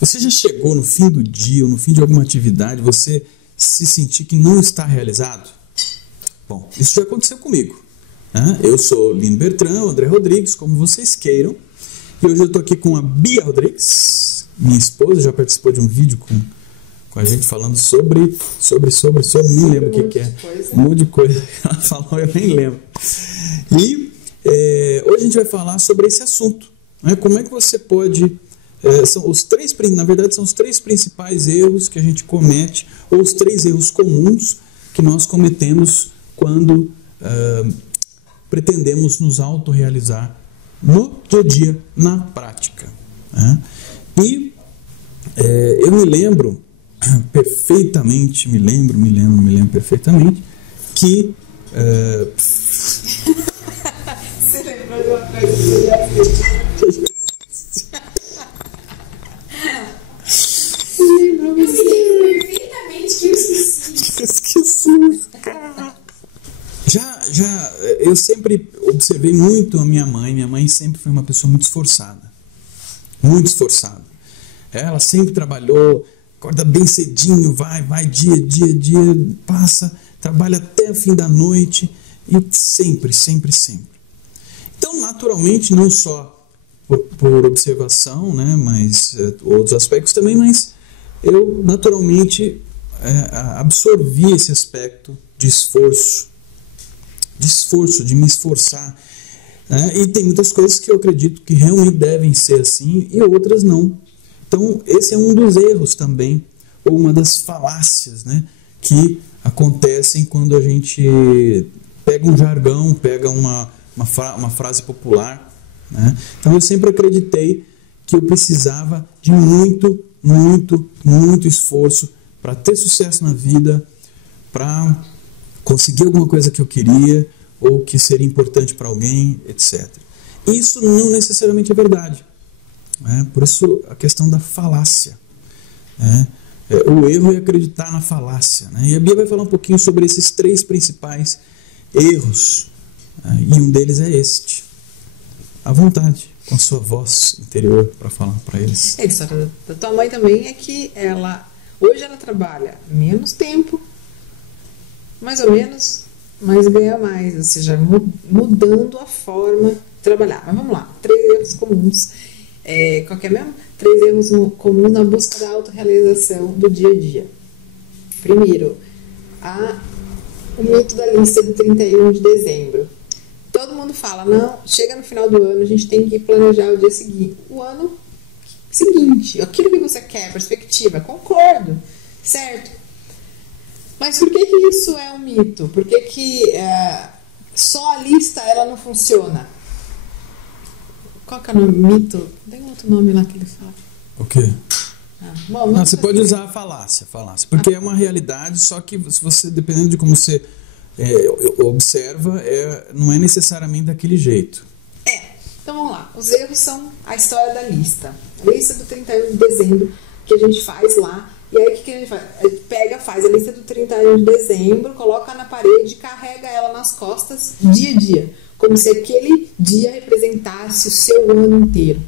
Você já chegou no fim do dia ou no fim de alguma atividade, você se sentir que não está realizado? Bom, isso já aconteceu comigo. Né? Eu sou Lino Bertrand, André Rodrigues, como vocês queiram. E hoje eu estou aqui com a Bia Rodrigues, minha esposa, já participou de um vídeo com a gente falando sobre, nem lembro o que é. Um monte de coisa. Ela falou, eu nem lembro. E hoje a gente vai falar sobre esse assunto. Né? Como é que você pode... na verdade, são os 3 principais erros que a gente comete, ou os 3 erros comuns que nós cometemos quando pretendemos nos autorrealizar no dia a dia, na prática. Né? E eu me lembro perfeitamente, me lembro perfeitamente que... Você lembrou de uma coisa que já fez? Perfeitamente que eu esqueci. Esqueci, cara. Eu sempre observei muito a minha mãe. Minha mãe sempre foi uma pessoa muito esforçada. Muito esforçada. Ela sempre trabalhou, acorda bem cedinho, vai, dia, passa, trabalha até o fim da noite. E sempre. Então, naturalmente, não só por observação, né, mas outros aspectos também, mas eu naturalmente absorvi esse aspecto de esforço, de me esforçar. E tem muitas coisas que eu acredito que realmente devem ser assim e outras não. Então, esse é um dos erros também, ou uma das falácias, né, que acontecem quando a gente pega um jargão, pega uma frase popular. Né? Então, eu sempre acreditei que eu precisava de muito esforço para ter sucesso na vida, para conseguir alguma coisa que eu queria ou que seria importante para alguém, etc. Isso não necessariamente é verdade. Por isso a questão da falácia. O erro é acreditar na falácia. E a Bia vai falar um pouquinho sobre esses 3 principais erros. E um deles é este. À vontade, com a sua voz interior para falar para eles. A história da tua mãe também é que hoje ela trabalha menos tempo, mais ou menos, mas ganha mais, ou seja, mudando a forma de trabalhar. Mas vamos lá, 3 erros comuns. Qual que é mesmo? 3 erros comuns na busca da autorrealização do dia a dia. Primeiro, o mito da lista do 31 de dezembro. Todo mundo fala, não, chega no final do ano, a gente tem que planejar o dia seguinte. O ano seguinte, aquilo que você quer, perspectiva, concordo, certo? Mas por que isso é um mito? Por que só a lista ela não funciona? Qual que é o nome? Mito? Tem outro nome lá que ele fala. O quê? Você pode usar a falácia, porque é uma realidade, só que você, dependendo de como você observa, não é necessariamente daquele jeito. Então vamos lá, os erros são a história da lista. A lista do 31 de dezembro que a gente faz lá. E aí o que a gente faz? Faz a lista do 31 de dezembro, coloca na parede e carrega ela nas costas dia a dia. Como se aquele dia representasse o seu ano inteiro.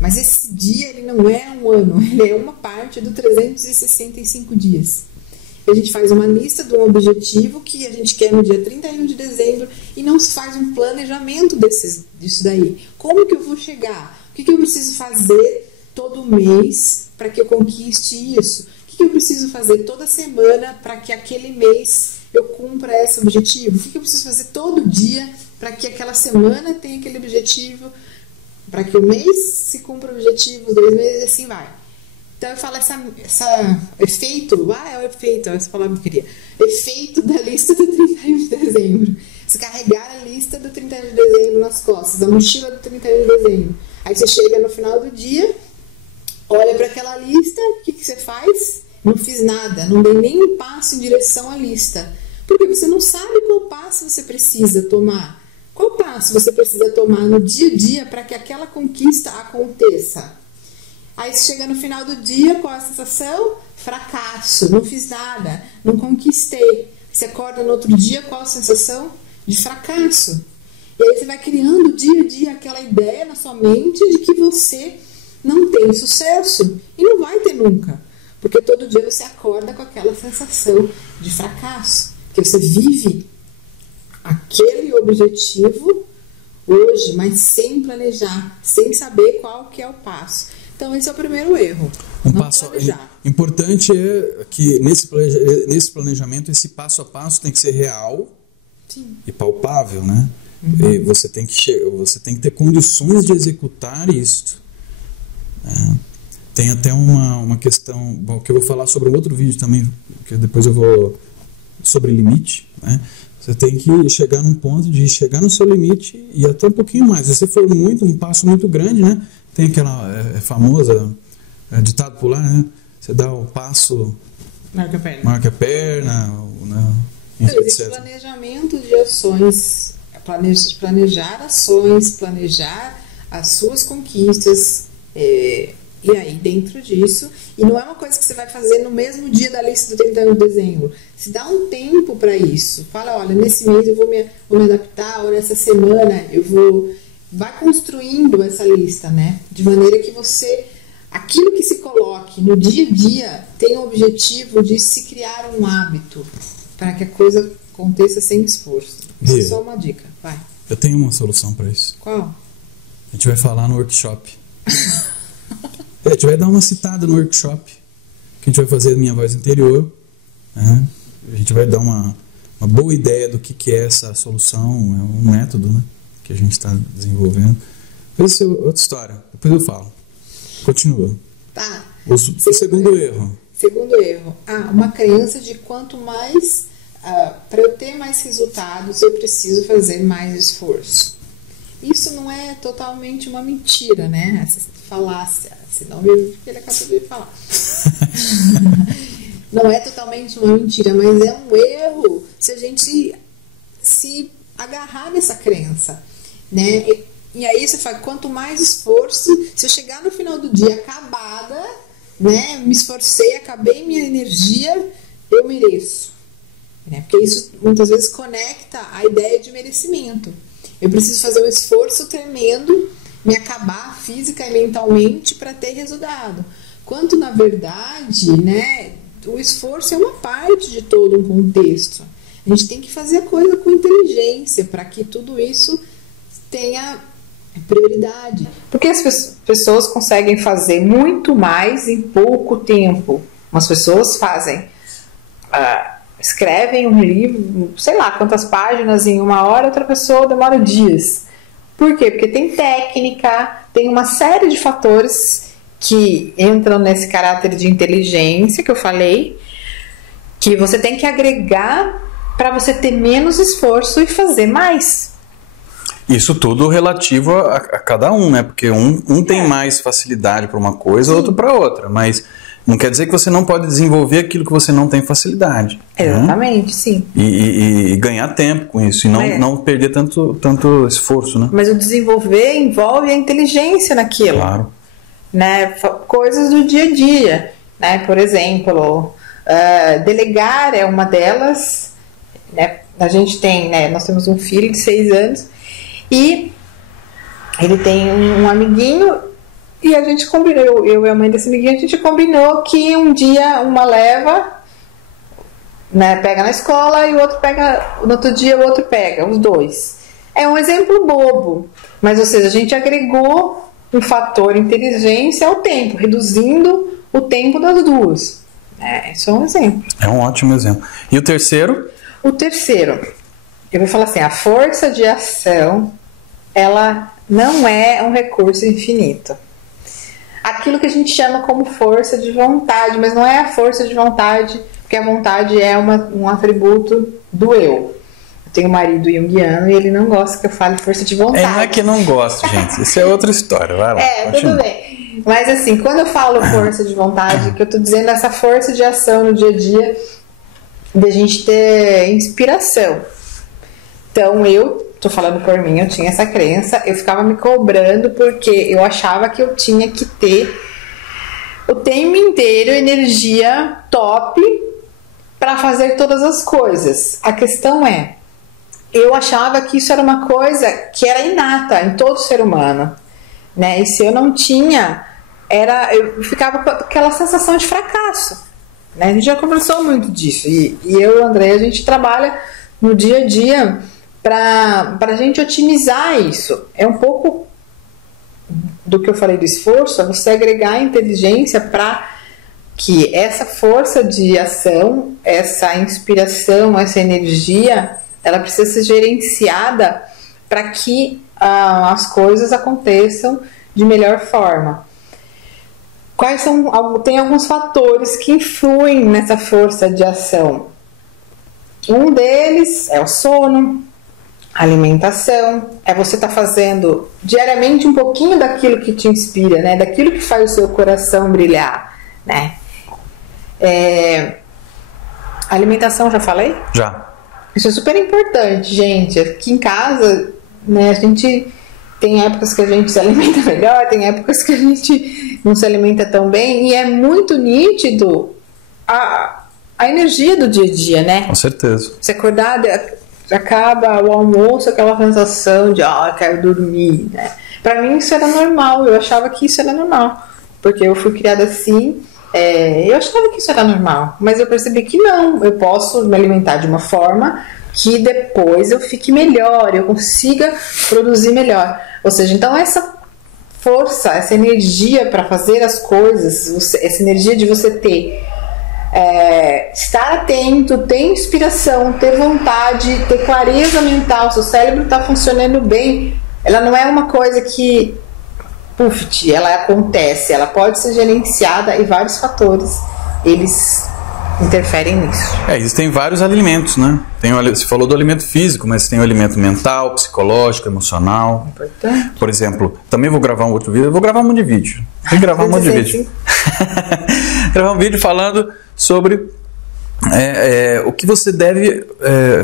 Mas esse dia ele não é um ano, ele é uma parte do 365 dias. A gente faz uma lista de um objetivo que a gente quer no dia 31 de dezembro e não se faz um planejamento disso daí. Como que eu vou chegar? O que eu preciso fazer todo mês para que eu conquiste isso? O que eu preciso fazer toda semana para que aquele mês eu cumpra esse objetivo? O que eu preciso fazer todo dia para que aquela semana tenha aquele objetivo? Para que o mês se cumpra o objetivo, 2 meses e assim vai. Então eu falo efeito, é o efeito, essa palavra que eu queria. Efeito da lista do 31 de dezembro. Você carregar a lista do 31 de dezembro nas costas, a mochila do 31 de dezembro. Aí você chega no final do dia, olha para aquela lista, o que você faz? Não fiz nada, não dei nem um passo em direção à lista. Porque você não sabe qual passo você precisa tomar. Qual passo você precisa tomar no dia a dia para que aquela conquista aconteça? Aí você chega no final do dia, qual a sensação? Fracasso, não fiz nada, não conquistei. Você acorda no outro dia, qual a sensação? De fracasso. E aí você vai criando dia a dia aquela ideia na sua mente de que você não tem sucesso e não vai ter nunca. Porque todo dia você acorda com aquela sensação de fracasso, que você vive aquele objetivo hoje, mas sem planejar, sem saber qual que é o passo. Então esse é o primeiro erro. Importante é que nesse planejamento esse passo a passo tem que ser real. Sim. E palpável, né? E você tem que ter condições de executar isso. Tem até uma questão, bom, que eu vou falar sobre um outro vídeo também, que depois eu vou, sobre limite, né? Você tem que chegar num ponto de chegar no seu limite e até um pouquinho mais. Se você for um passo muito grande, né? Tem aquela famosa ditado popular, né? Você dá o passo, marca a perna, né? Existe planejamento de ações, planejar ações, planejar as suas conquistas, e aí dentro disso, e não é uma coisa que você vai fazer no mesmo dia da lista do 31 de dezembro. Se dá um tempo para isso, fala, olha, nesse mês eu vou me adaptar, ou nessa semana eu vou... Vai construindo essa lista, né? De maneira que você, aquilo que se coloque no dia a dia, tem o objetivo de se criar um hábito, para que a coisa aconteça sem esforço. Isso é só uma dica, vai. Eu tenho uma solução para isso. Qual? A gente vai falar no workshop. A gente vai dar uma citada no workshop, que a gente vai fazer Minha Voz Interior, né? A gente vai dar uma boa ideia do que é essa solução, é um método, né, que a gente está desenvolvendo. Essa é outra história, depois eu falo. Continua. Tá. O segundo erro. Segundo erro, uma crença de quanto mais, para eu ter mais resultados, eu preciso fazer mais esforço. Isso não é totalmente uma mentira, né? Essa falácia, senão ele acabou de falar. Não é totalmente uma mentira, mas é um erro se a gente se agarrar nessa crença, né? E aí você fala, quanto mais esforço, se eu chegar no final do dia acabada, né? Me esforcei, acabei minha energia, eu mereço. Né? Porque isso muitas vezes conecta a ideia de merecimento. Eu preciso fazer um esforço tremendo, me acabar física e mentalmente para ter resultado. Quanto, na verdade, né, o esforço é uma parte de todo um contexto. A gente tem que fazer a coisa com inteligência para que tudo isso tenha prioridade. Porque as pessoas conseguem fazer muito mais em pouco tempo. Umas pessoas fazem... escrevem um livro, sei lá quantas páginas em uma hora, outra pessoa demora dias. Por quê? Porque tem técnica, tem uma série de fatores que entram nesse caráter de inteligência que eu falei, que você tem que agregar para você ter menos esforço e fazer mais. Isso tudo relativo a cada um, né? Porque um tem mais facilidade para uma coisa, outro para outra, mas... Não quer dizer que você não pode desenvolver aquilo que você não tem facilidade. Exatamente, né? Sim. E ganhar tempo com isso. E não perder tanto esforço, né? Mas o desenvolver envolve a inteligência naquilo. Claro. Né? Coisas do dia a dia. Né? Por exemplo, delegar é uma delas. Né? A gente tem, né? Nós temos um filho de 6 anos. E ele tem um amiguinho... E a gente combinou, eu e a mãe desse amiguinho, a gente combinou que um dia uma leva, né, pega na escola e o outro pega, no outro dia o outro pega, os dois. É um exemplo bobo, mas ou seja, a gente agregou um fator inteligência ao tempo, reduzindo o tempo das duas. Isso é um exemplo. É um ótimo exemplo. E o terceiro? O terceiro, eu vou falar assim, a força de ação, ela não é um recurso infinito. Aquilo que a gente chama como força de vontade, mas não é a força de vontade, porque a vontade é um atributo do eu. Eu tenho um marido junguiano e ele não gosta que eu fale força de vontade. Não é que não gosta, gente. Isso é outra história. Vai lá. Tudo bem. Mas assim, quando eu falo força de vontade, que eu estou dizendo essa força de ação no dia a dia, de a gente ter inspiração. Então tô falando por mim, eu tinha essa crença, eu ficava me cobrando porque eu achava que eu tinha que ter o tempo inteiro energia top para fazer todas as coisas. A questão é, eu achava que isso era uma coisa que era inata em todo ser humano, né? E se eu não tinha eu ficava com aquela sensação de fracasso. Né? A gente já conversou muito disso. E eu e o André, a gente trabalha no dia a dia para a gente otimizar isso. É um pouco do que eu falei do esforço, é você agregar inteligência para que essa força de ação, essa inspiração, essa energia, ela precisa ser gerenciada para que as coisas aconteçam de melhor forma. Tem alguns fatores que influem nessa força de ação. Um deles é o sono, a alimentação, é você estar fazendo diariamente um pouquinho daquilo que te inspira, né? Daquilo que faz o seu coração brilhar, né? Alimentação, já falei? Já. Isso é super importante, gente. Aqui em casa, né, a gente tem épocas que a gente se alimenta melhor, tem épocas que a gente não se alimenta tão bem, e é muito nítido a energia do dia a dia, né? Com certeza. Você acordar, acaba o almoço, aquela sensação de, quero dormir, né? Pra mim isso era normal, eu achava que isso era normal, porque eu fui criada assim, eu achava que isso era normal, mas eu percebi que não, eu posso me alimentar de uma forma que depois eu fique melhor, eu consiga produzir melhor. Ou seja, então essa força, essa energia para fazer as coisas, essa energia de você ter estar atento, ter inspiração, ter vontade, ter clareza mental, seu cérebro está funcionando bem, ela não é uma coisa que ela acontece, ela pode ser gerenciada e vários fatores eles interferem nisso. Existem vários alimentos, né? Você falou do alimento físico, mas tem o alimento mental, psicológico, emocional. Importante. Por exemplo, também vou gravar um outro vídeo, eu vou gravar um monte de vídeo. Vou gravar um monte de vídeo. Gravar um vídeo falando sobre o que você deve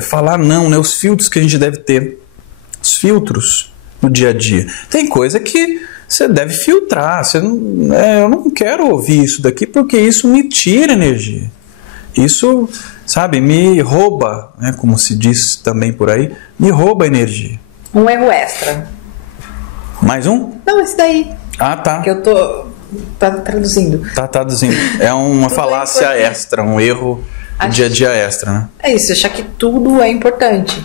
falar não, né? Os filtros que a gente deve ter. Os filtros no dia a dia. Tem coisa que você deve filtrar. Eu não quero ouvir isso daqui porque isso me tira energia. Isso, sabe, me rouba, né, como se diz também por aí, me rouba energia. Um erro extra. Mais um? Não, esse daí. Ah, tá. Que eu tô traduzindo. Tá traduzindo. É uma falácia extra, um erro do dia a dia extra, né? É isso, achar que tudo é importante.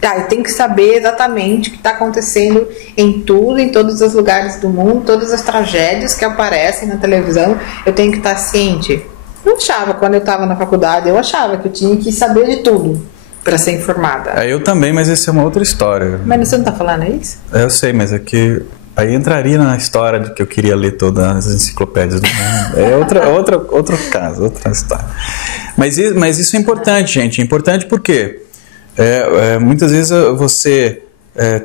Eu tenho que saber exatamente o que está acontecendo em todos os lugares do mundo, todas as tragédias que aparecem na televisão, eu tenho que estar ciente. Eu achava, quando eu estava na faculdade, eu achava que eu tinha que saber de tudo para ser informada. Eu também, mas essa é uma outra história. Mas você não está falando isso? Eu sei, mas é que aí entraria na história de que eu queria ler todas as enciclopédias do mundo. É outro caso, outra história. Mas isso é importante, gente. É importante porque muitas vezes você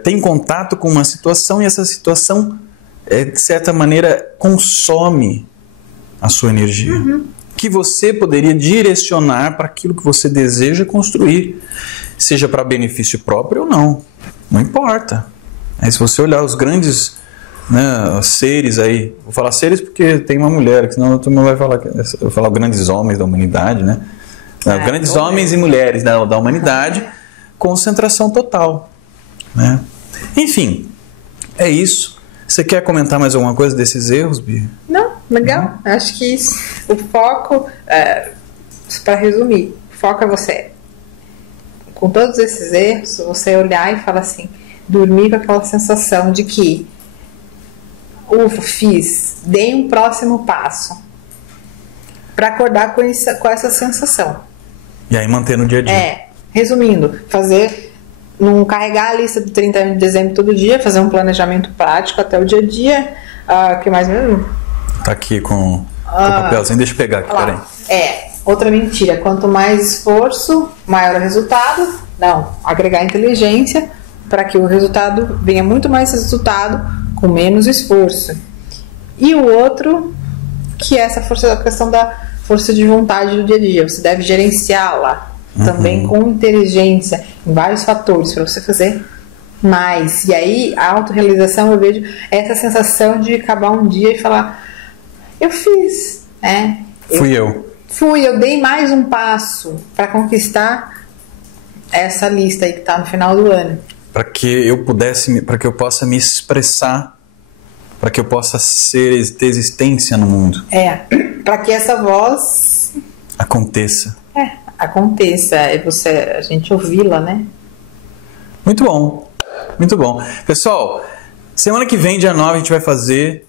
tem contato com uma situação e essa situação, de certa maneira, consome a sua energia. Uhum. Que você poderia direcionar para aquilo que você deseja construir, seja para benefício próprio ou não. Não importa. Se você olhar os grandes seres aí, vou falar seres porque tem uma mulher, senão todo mundo vai falar, eu vou falar grandes homens da humanidade, né? Grandes homens e mulheres da humanidade, concentração total, né? Enfim, é isso. Você quer comentar mais alguma coisa desses erros, Bia? Não, legal. Não? Acho que isso, o foco, para resumir, o foco é você, com todos esses erros, você olhar e falar assim, dormir com aquela sensação de que dei um próximo passo, para acordar com essa sensação. E aí manter no dia a dia. Resumindo, não carregar a lista do 31 de dezembro todo dia, fazer um planejamento prático até o dia a dia. O que mais mesmo? Tá aqui com o papelzinho, deixa eu pegar aqui, peraí. Outra mentira, quanto mais esforço, maior o resultado. Não, agregar inteligência para que o resultado venha muito mais resultado com menos esforço. E o outro, que é a questão da força de vontade do dia a dia, você deve gerenciá-la. Também com inteligência, em vários fatores, para você fazer mais. E aí, a autorrealização, eu vejo essa sensação de acabar um dia e falar, eu fiz, né? Eu dei mais um passo para conquistar essa lista aí que está no final do ano. Para que eu possa me expressar para que eu possa ter existência no mundo. Para que essa voz aconteça. Aconteça, a gente ouvi-la, né? Muito bom, muito bom. Pessoal, semana que vem, dia 9, a gente vai fazer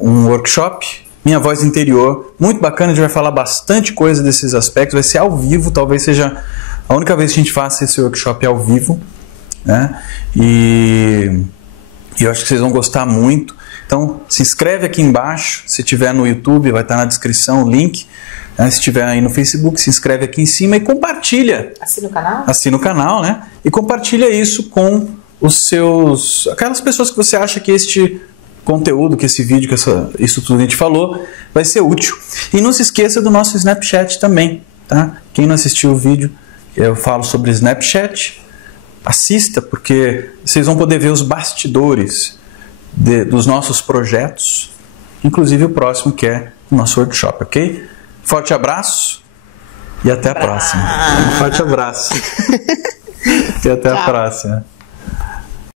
um workshop, Minha Voz Interior, muito bacana, a gente vai falar bastante coisa desses aspectos, vai ser ao vivo, talvez seja a única vez que a gente faça esse workshop ao vivo, né? E eu acho que vocês vão gostar muito. Então, se inscreve aqui embaixo, se tiver no YouTube, vai estar na descrição o link. Se estiver aí no Facebook, se inscreve aqui em cima e compartilha. Assina o canal? Assina o canal, né? E compartilha isso com aquelas pessoas que você acha que este conteúdo, que esse vídeo, que isso tudo que a gente falou, vai ser útil. E não se esqueça do nosso Snapchat também, tá? Quem não assistiu o vídeo, eu falo sobre Snapchat, assista, porque vocês vão poder ver os bastidores dos nossos projetos, inclusive o próximo, que é o nosso workshop, ok? Forte abraço e até a próxima. Forte abraço. E até a próxima.